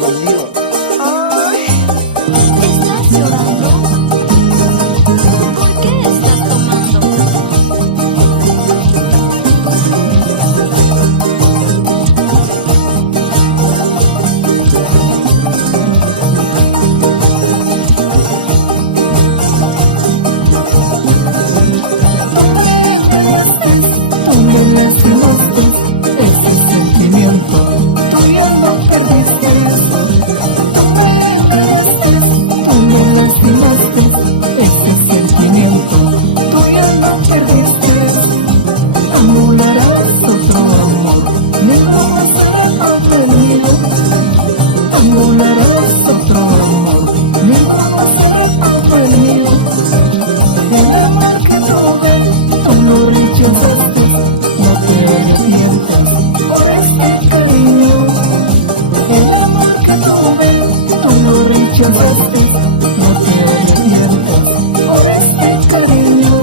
conmigo. Ay, ¿estás llorando? ¿Por qué estás tomando? Tú me lastimaste, ese sentimiento, tú ya lo perdiste. Tú me lastimaste, ese sentimiento, tú ya lo perdiste. Ambularas otro amor, ninguno será conmigo. Ambularas otro amor, ninguno será conmigo. El amor que tuve, tú lo rechazaste. No te arrepientas por este cariño. El amor que tuve, tú lo rechazaste. No te arrepientas por este cariño.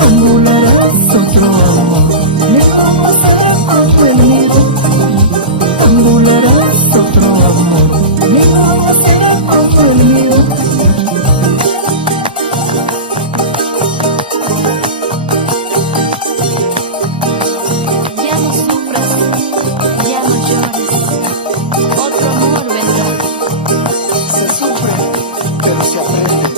Ambularas otro amor, ninguno será conmigo. Ambularas otro amor, ninguno será conmigo. Ya no sufras, ya no llores. Otro amor vendrá. Se sufre, pero se aprende.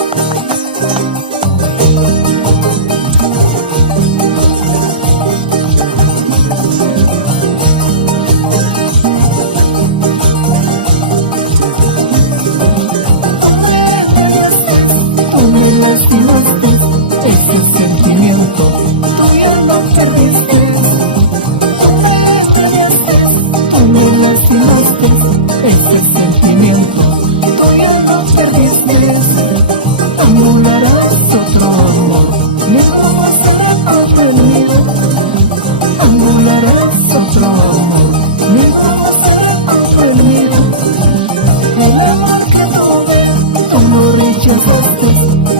Tú me lastimaste, ese sentimiento, tú ya lo perdiste. Tú me lastimaste, ese sentimiento, tú ya lo perdiste. Ambularas otro amor, ninguno será conmigo. Ambularas otro amor, ninguno será conmigo. El amor que tuve, tú lo rechazaste.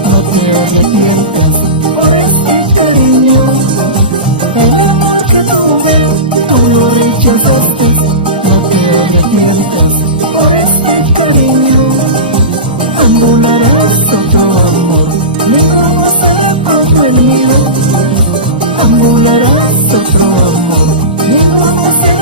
No te arrepientas por este cariño. El amor que tuve, tú lo rechazaste. No te arrepientas por este cariño. Ambularas otro amor, ninguno será conmigo. Ambularas otro amor, ninguno será